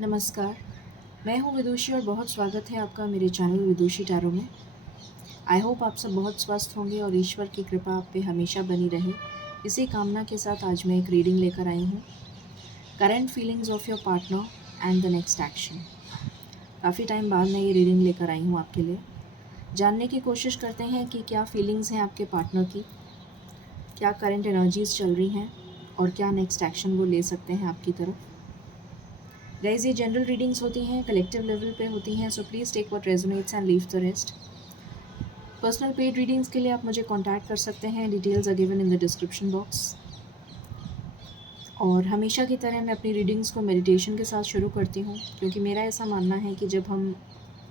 नमस्कार, मैं हूँ विदुषी और बहुत स्वागत है आपका मेरे चैनल विदुषी टैरो में। आई होप आप सब बहुत स्वस्थ होंगे और ईश्वर की कृपा आप पे हमेशा बनी रहे। इसी कामना के साथ आज मैं एक रीडिंग लेकर आई हूँ, current feelings of your partner and the next action. काफ़ी टाइम बाद मैं ये रीडिंग लेकर आई हूँ आपके लिए। जानने की कोशिश करते हैं कि क्या फीलिंग्स हैं आपके पार्टनर की, क्या करंट एनर्जीज़ चल रही हैं और क्या नेक्स्ट एक्शन वो ले सकते हैं आपकी तरफ। गाइज, ये जनरल रीडिंग्स होती हैं, कलेक्टिव लेवल पे होती हैं, so please take what resonates and leave the rest. Personal paid readings के लिए आप मुझे कांटेक्ट कर सकते हैं, details are given in the description box. और हमेशा की तरह मैं अपनी रीडिंग्स को मेडिटेशन के साथ शुरू करती हूँ, क्योंकि मेरा ऐसा मानना है कि जब हम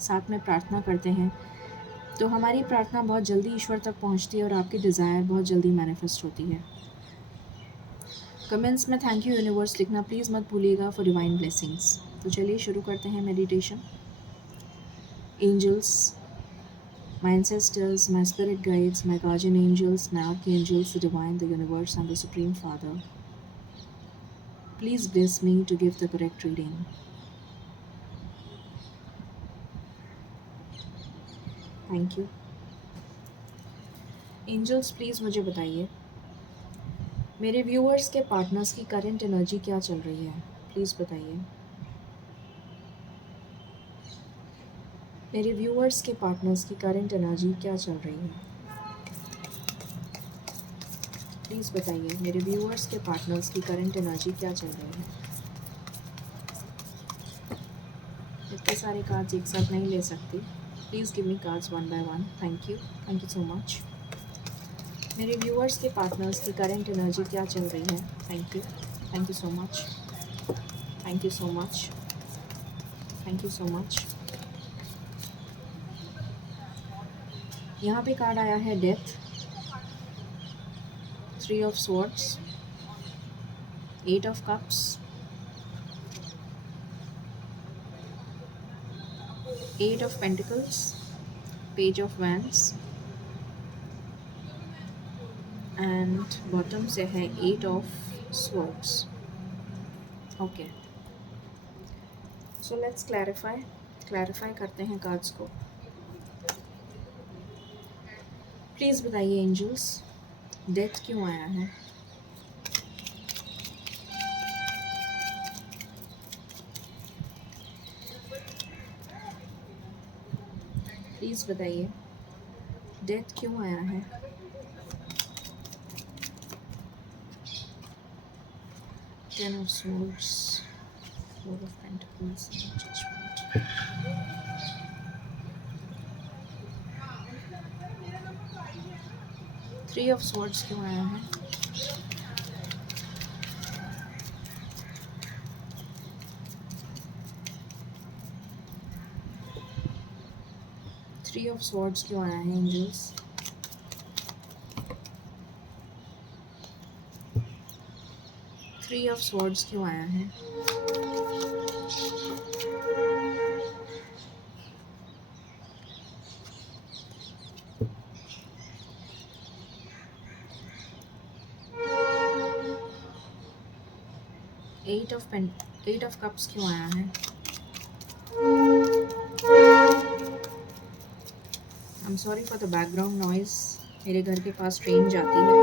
साथ में प्रार्थना करते हैं तो हमारी प्रार्थना बहुत जल्दी ईश्वर तक पहुँचती है और आपकी डिज़ायर बहुत जल्दी मैनिफेस्ट होती है। कमेंट्स में थैंक यू यूनिवर्स लिखना प्लीज़ मत भूलिएगा फॉर डिवाइन ब्लेसिंग्स। तो चलिए शुरू करते हैं meditation. Angels, my ancestors, my spirit guides, my guardian angels, my archangels, the divine, the universe, and the Supreme Father, please bless me to give the correct reading. Thank you. Angels, please मुझे बताइए मेरे viewers के partners की current energy क्या चल रही है। Please बताइए मेरे व्यूअर्स के पार्टनर्स की करंट एनर्जी क्या चल रही है। प्लीज़ बताइए मेरे व्यूअर्स के पार्टनर्स की करंट एनर्जी क्या चल रही है। इतने सारे कार्ड्स एक साथ नहीं ले सकती। Please give me cards one by one. Thank you so much. मेरे व्यूअर्स के पार्टनर्स की करंट एनर्जी क्या चल रही है। Thank you so much. Thank you so much. Thank you so much. यहाँ पे कार्ड आया है death, 3 of swords, 8 of cups, 8 of pentacles, page of wands and bottom से है 8 of swords. Okay, so let's clarify करते हैं cards को। Please बताइए एंजल्स, डेथ क्यों आया है। प्लीज़ बताइए डेथ क्यों आया है। Ten of Swords, 4 of Pentacles, and Judgment. 3 of Swords क्यों आया है। Three of Swords क्यों आया है एंजल्स। Three of Swords क्यों आया है। Eight of Cups क्यों आया है। I'm sorry for the background noise, मेरे घर के पास ट्रेन जाती है,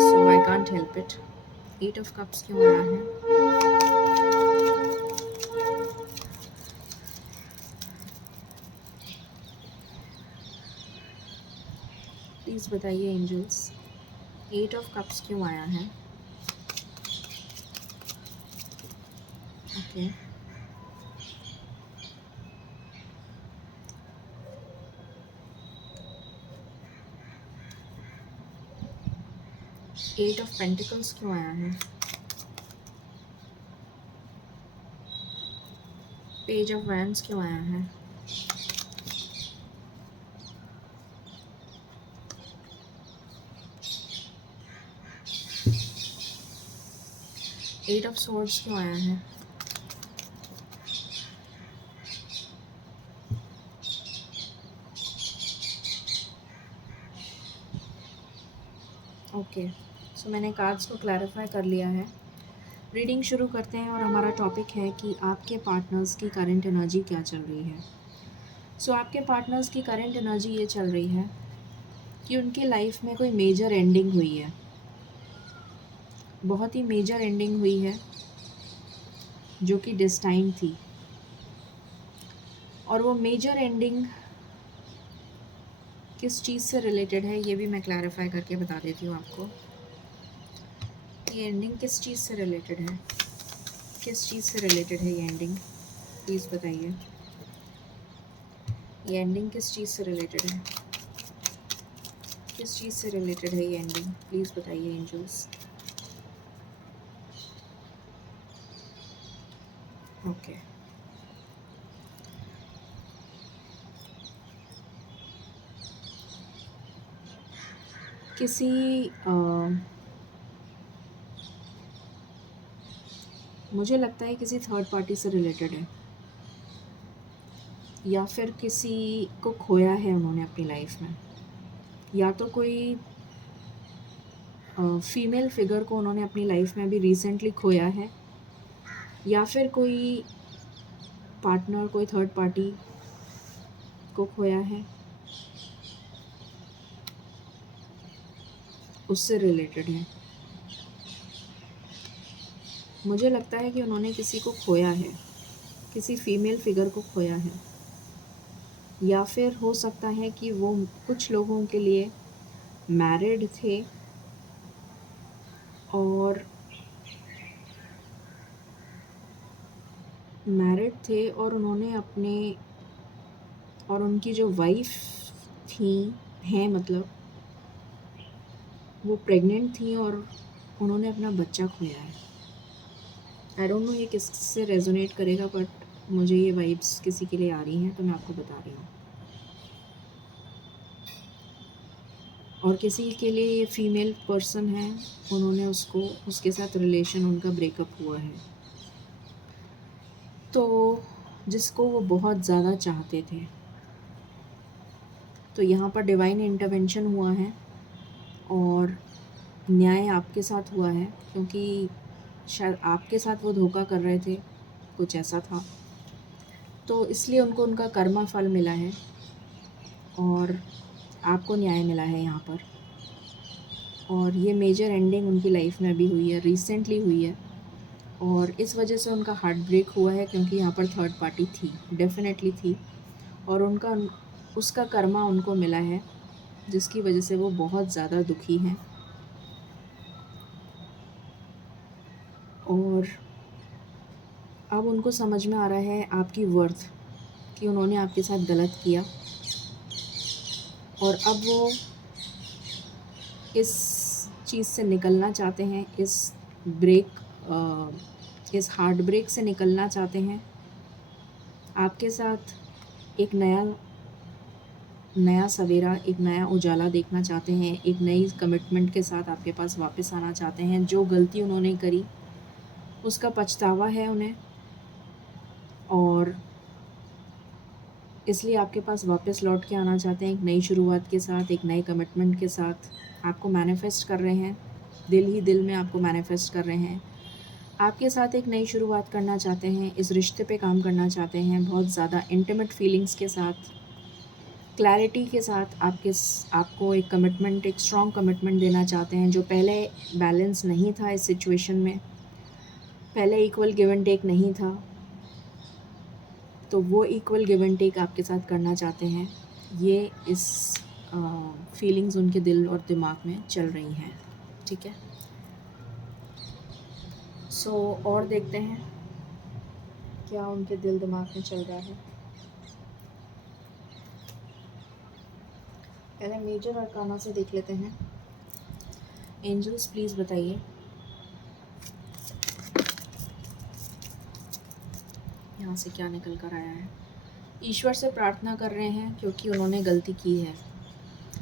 so I can't help it. 8 of Cups क्यों आया है। प्लीज़ बताइए एंजल्स, 8 of Cups क्यों आया है। ओके, एट ऑफ पेंटिकल्स क्यों आया है। पेज ऑफ वैंड्स क्यों आया है। एट ऑफ स्वॉर्ड्स क्यों आया है। ओके, सो मैंने कार्ड्स को क्लैरिफाई कर लिया है। रीडिंग शुरू करते हैं और हमारा टॉपिक है कि आपके पार्टनर्स की करंट एनर्जी क्या चल रही है। सो आपके पार्टनर्स की करंट एनर्जी ये चल रही है कि उनकी लाइफ में कोई मेजर एंडिंग हुई है, बहुत ही मेजर एंडिंग हुई है जो कि डेस्टाइन थी। और वो मेजर एंडिंग किस चीज़ से रिलेटेड है ये भी मैं क्लैरिफाई करके बता देती हूँ आपको। ये एंडिंग किस चीज़ से रिलेटेड है, किस चीज़ से रिलेटेड है ये एंडिंग, प्लीज़ बताइए। ये एंडिंग किस चीज़ से रिलेटेड है, किस चीज़ से रिलेटेड है ये एंडिंग, प्लीज़ बताइए एंजल्स। ओके, किसी मुझे लगता है किसी थर्ड पार्टी से रिलेटेड है, या फिर किसी को खोया है उन्होंने अपनी लाइफ में, या तो कोई फीमेल फिगर को उन्होंने अपनी लाइफ में अभी रिसेंटली खोया है, या फिर कोई पार्टनर, कोई थर्ड पार्टी को खोया है, उससे रिलेटेड है। मुझे लगता है कि उन्होंने किसी को खोया है, किसी फीमेल फिगर को खोया है, या फिर हो सकता है कि वो कुछ लोगों के लिए मैरिड थे और उन्होंने अपने और उनकी जो वाइफ थी हैं, मतलब वो प्रेग्नेंट थी और उन्होंने अपना बच्चा खोया है। आई डोंट नो ये किससे रेजोनेट करेगा, बट मुझे ये वाइब्स किसी के लिए आ रही हैं तो मैं आपको बता रही हूँ। और किसी के लिए ये फीमेल पर्सन है, उन्होंने उसके साथ रिलेशन उनका ब्रेकअप हुआ है, तो जिसको वो बहुत ज़्यादा चाहते थे। तो यहाँ पर डिवाइन इंटरवेंशन हुआ है और न्याय आपके साथ हुआ है, क्योंकि शायद आपके साथ वो धोखा कर रहे थे, कुछ ऐसा था। तो इसलिए उनको उनका कर्मा फल मिला है और आपको न्याय मिला है यहाँ पर। और ये मेजर एंडिंग उनकी लाइफ में अभी हुई है, रिसेंटली हुई है, और इस वजह से उनका हार्ट ब्रेक हुआ है, क्योंकि यहाँ पर थर्ड पार्टी थी, डेफिनेटली थी, और उसका कर्मा उनको मिला है, जिसकी वजह से वो बहुत ज़्यादा दुखी हैं। और अब उनको समझ में आ रहा है आपकी वर्थ, कि उन्होंने आपके साथ गलत किया, और अब वो इस चीज़ से निकलना चाहते हैं, इस हार्ट ब्रेक से निकलना चाहते हैं। आपके साथ एक नया सवेरा, एक नया उजाला देखना चाहते हैं, एक नई कमिटमेंट के साथ आपके पास वापस आना चाहते हैं। जो गलती उन्होंने करी उसका पछतावा है उन्हें, और इसलिए आपके पास वापस लौट के आना चाहते हैं एक नई शुरुआत के साथ, एक नए कमिटमेंट के साथ। आपको मैनिफेस्ट कर रहे हैं, दिल ही दिल में आपको मैनिफेस्ट कर रहे हैं। आपके साथ एक नई शुरुआत करना चाहते हैं, इस रिश्ते पे काम करना चाहते हैं, बहुत ज़्यादा इंटीमेट फीलिंग्स के साथ, क्लैरिटी के साथ आपको एक कमिटमेंट, एक स्ट्रॉन्ग कमिटमेंट देना चाहते हैं। जो पहले बैलेंस नहीं था इस सिचुएशन में, पहले इक्वल गिव एंड टेक नहीं था, तो वो इक्वल गिव एंड टेक आपके साथ करना चाहते हैं। ये इस फीलिंग्स उनके दिल और दिमाग में चल रही हैं, ठीक है। सो और देखते हैं क्या उनके दिल दिमाग में चल रहा है। पहले मेजर अरकाना से देख लेते हैं। एंजल्स प्लीज़ बताइए यहाँ से क्या निकल कर आया है। ईश्वर से प्रार्थना कर रहे हैं क्योंकि उन्होंने गलती की है।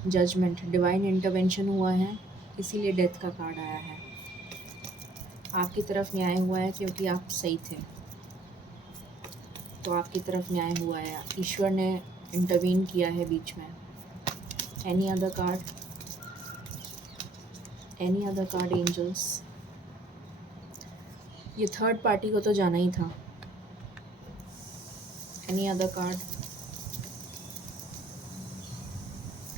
जजमेंट, डिवाइन इंटरवेंशन हुआ है, इसीलिए डेथ का कार्ड आया है। आपकी तरफ न्याय हुआ है क्योंकि आप सही थे, तो आपकी तरफ न्याय हुआ है, ईश्वर ने इंटरवीन किया है बीच में। Any other card angels. ये थर्ड पार्टी को तो जाना ही था। Any other card?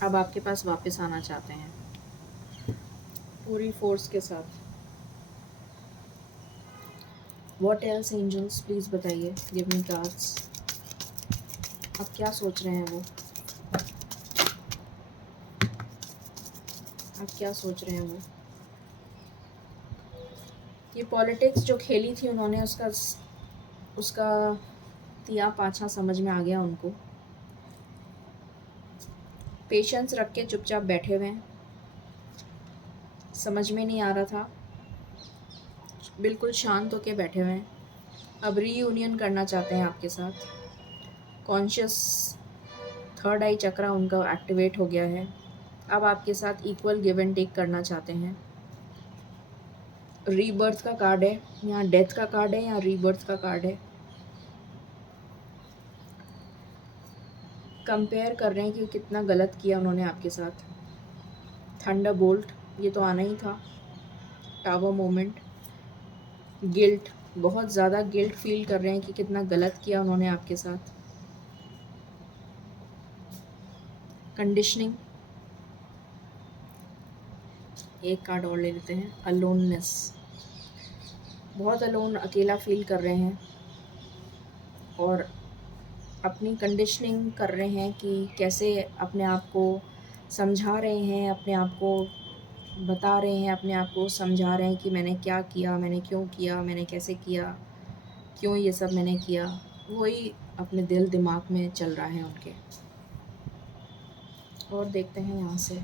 अब आपके पास वापस आना चाहते हैं पूरी फोर्स के साथ। व्हाट एल्स एंजल्स, प्लीज़ बताइए, गिव मी कार्ड्स। अब क्या सोच रहे हैं वो? अब क्या सोच रहे हैं वो? ये पॉलिटिक्स जो खेली थी उन्होंने, उसका तिया पाछा समझ में आ गया उनको। पेशेंस रख के चुपचाप बैठे हुए हैं, समझ में नहीं आ रहा था, बिल्कुल शांत होके बैठे हुए हैं। अब रीयूनियन करना चाहते हैं आपके साथ। कॉन्शियस थर्ड आई चक्रा उनका एक्टिवेट हो गया है। अब आपके साथ इक्वल गिव एंड टेक करना चाहते हैं। रीबर्थ का कार्ड है, यहाँ डेथ का कार्ड है, यहाँ रीबर्थ का कार्ड है। कंपेयर कर रहे हैं कि कितना गलत किया उन्होंने आपके साथ। थंडर बोल्ट, ये तो आना ही था। टावर मोमेंट, गिल्ट, बहुत ज़्यादा गिल्ट फील कर रहे हैं कि कितना गलत किया उन्होंने आपके साथ। कंडीशनिंग, एक कार्ड और ले लेते हैं। अलोननेस, बहुत अलोन, अकेला फील कर रहे हैं और अपनी कंडीशनिंग कर रहे हैं कि कैसे अपने आप को समझा रहे हैं, अपने आप को बता रहे हैं, अपने आप को समझा रहे हैं कि मैंने क्या किया, मैंने क्यों किया, मैंने कैसे किया, क्यों ये सब मैंने किया। वही अपने दिल दिमाग में चल रहा है उनके। और देखते हैं यहाँ से।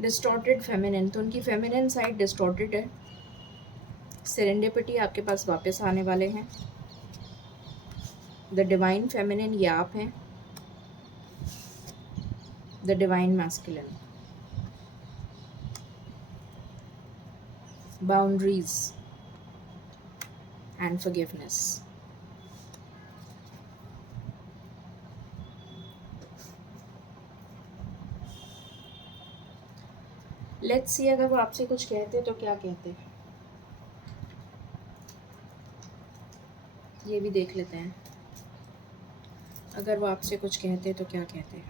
डिस्टॉर्टेड फेमिनिन, तो उनकी फेमिनिन साइड डिस्टॉर्टेड है। सेरेंडिपिटी आपके पास वापस आने वाले हैं। द डिवाइन फेमिनिन, ये आप हैं। The divine masculine, boundaries and forgiveness. Let's see, अगर वो आपसे कुछ कहते तो क्या कहते, ये भी देख लेते हैं। अगर वो आपसे कुछ कहते तो क्या कहते।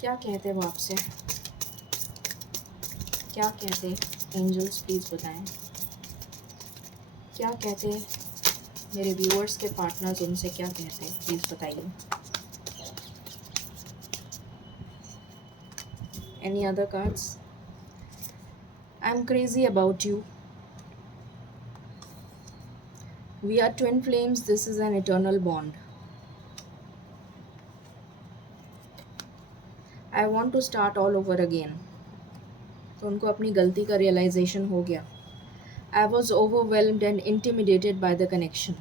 क्या कहते वो आपसे, क्या कहते? एंजल्स प्लीज़ बताएं, क्या कहते? मेरे व्यूअर्स के पार्टनर्स उनसे क्या कहते, प्लीज़ बताइए। Any other cards? I am crazy about you, we are twin flames, this is an eternal bond, I want to start all over again. तो उनको अपनी गलती का रियलाइजेशन हो गया। I was overwhelmed and intimidated by the connection.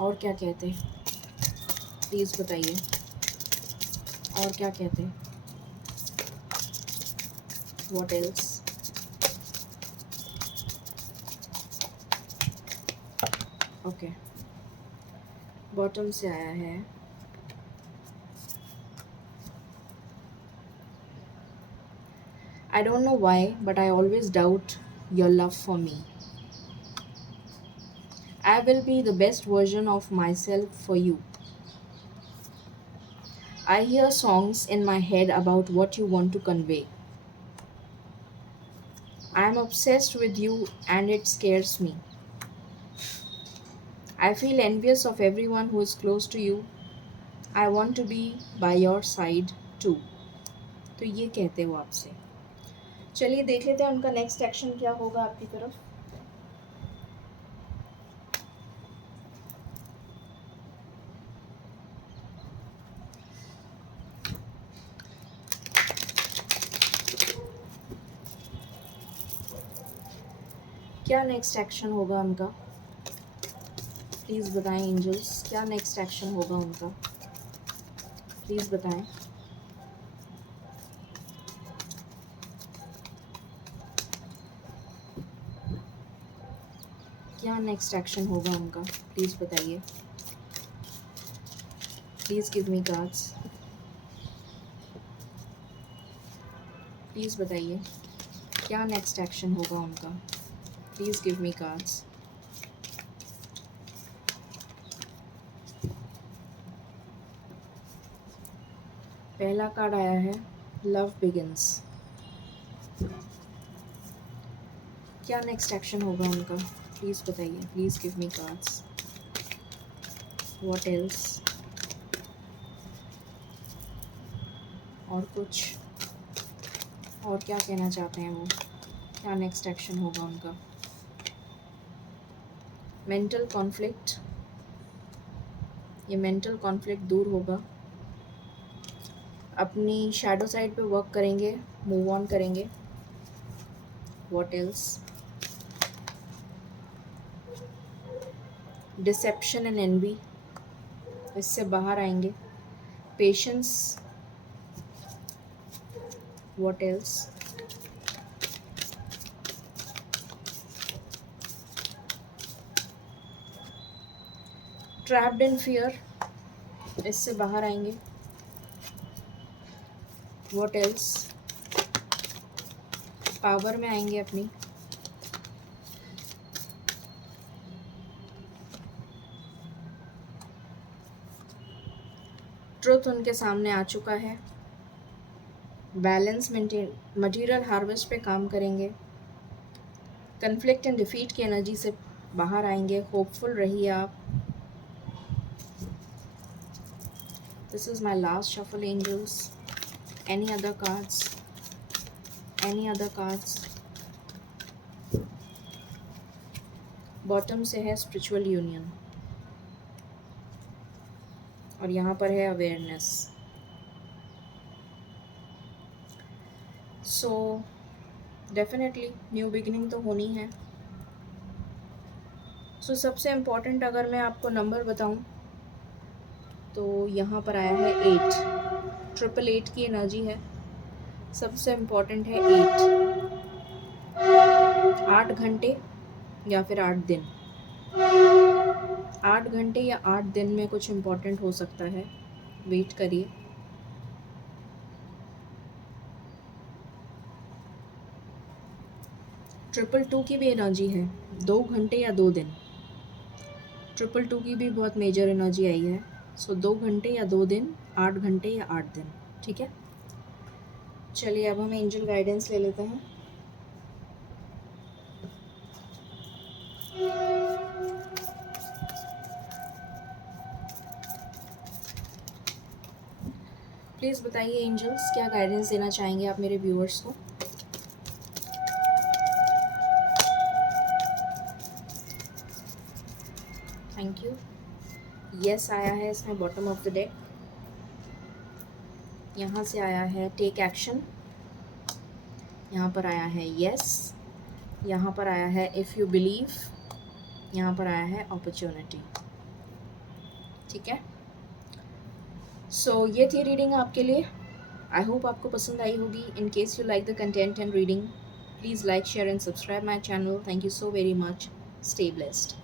और क्या कहते, प्लीज़ बताइए, और क्या कहते? What else? ओके, बॉटम से आया है I don't know why, but I always doubt your love for me. I will be the best version of myself for you. I hear songs in my head about what you want to convey. I am obsessed with you and it scares me. I feel envious of everyone who is close to you. I want to be by your side too. तो ये कहते हो आपसे। चलिए देख लेते हैं उनका नेक्स्ट एक्शन क्या होगा आपकी तरफ। क्या नेक्स्ट एक्शन होगा उनका, प्लीज़ बताएं एंजल्स, क्या नेक्स्ट एक्शन होगा उनका, प्लीज़ बताएं। क्या नेक्स्ट एक्शन होगा उनका, प्लीज़ बताइए। Please give me cards, please बताइए क्या नेक्स्ट एक्शन होगा उनका। Please give me cards. पहला कार्ड आया है लव बिगिंस। क्या नेक्स्ट एक्शन होगा उनका, प्लीज़ बताइए। Please give me cards. What else, और कुछ और क्या कहना चाहते हैं वो, क्या नेक्स्ट एक्शन होगा उनका। मेंटल कॉन्फ्लिक्ट, ये मेंटल कॉन्फ्लिक्ट दूर होगा। अपनी शैडो साइड पे वर्क करेंगे, मूव ऑन करेंगे। What else, deception and envy, इससे बाहर आएंगे। Patience, what else, trapped in fear, इससे बाहर आएंगे। व्हाट एल्स, पावर में आएंगे अपनी। ट्रुथ उनके सामने आ चुका है। बैलेंस मेंटेन, मटेरियल हार्वेस्ट पे काम करेंगे। कन्फ्लिक्ट एंड डिफीट की एनर्जी से बाहर आएंगे। होपफुल रहिए आप। This is my last shuffle angels. Any other cards, any other cards. Bottom से है स्पिरिचुअल यूनियन, और यहाँ पर है awareness. So definitely new beginning तो होनी है। सो सबसे इम्पॉर्टेंट अगर मैं आपको नंबर बताऊं तो यहाँ पर आया है 8। 888 की एनर्जी है। सबसे इम्पॉर्टेंट है 8 घंटे या फिर 8 दिन। 8 घंटे या 8 दिन में कुछ इम्पॉर्टेंट हो सकता है, वेट करिए। ट्रिपल टू की भी एनर्जी है, 2 घंटे या 2 दिन। 222 की भी बहुत मेजर एनर्जी आई है। सो 2 घंटे या 2 दिन, 8 घंटे या 8 दिन, ठीक है। चलिए अब हम एंजल गाइडेंस ले लेते हैं। प्लीज़ बताइए एंजल्स, क्या गाइडेंस देना चाहेंगे आप मेरे व्यूअर्स को। Thank you. यस आया है इसमें बॉटम ऑफ द डेक। यहाँ से आया है टेक एक्शन। यहाँ पर आया है यस। यहाँ पर आया है इफ़ यू बिलीव। यहाँ पर आया है अपॉर्चुनिटी, ठीक है। सो ये थी रीडिंग आपके लिए। आई होप आपको पसंद आई होगी। In case you like the content and reading, please like, share and subscribe my channel. Thank you so very much. Stay blessed.